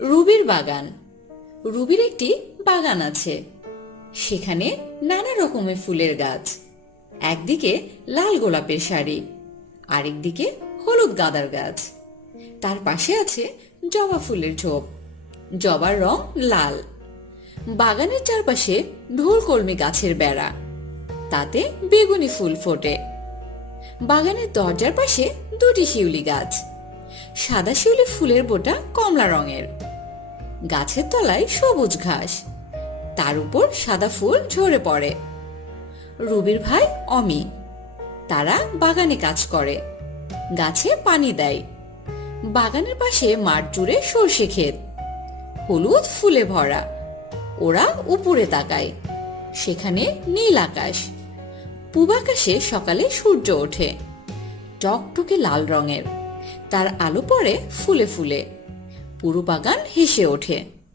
রুবির বাগান। রুবির একটি বাগান আছে। সেখানে নানা রকমের ফুলের গাছ। একদিকে লাল গোলাপের শাড়ি, আরেকদিকে হলুদ গাঁদার গাছ। তার পাশে আছে জবা ফুলের ঝোপ। জবার রং লাল। বাগানের চারপাশে ঢোলকলমি গাছের বেড়া। তাতে বেগুনি ফুল ফোটে। বাগানের দরজার পাশে দুটি শিউলি গাছ। সাদা শিউলি ফুলের বোটা কমলা রঙের। গাছের তলায় সবুজ ঘাস। তার উপর সাদা ফুল ঝরে পড়ে। রুবির ভাই অমি। তারা বাগানে কাজ করে। গাছে পানি দেয়। বাগানের পাশে মাঠ জুড়ে সর্ষে ক্ষেত। হলুদ ফুলে ভরা। ওরা উপরে তাকায়। সেখানে নীল আকাশ। পূব আকাশে সকালে সূর্য ওঠে। টকটকে লাল রঙের। তার আলো পড়ে ফুলে ফুলে। পুরো বাগান হেসে ওঠে।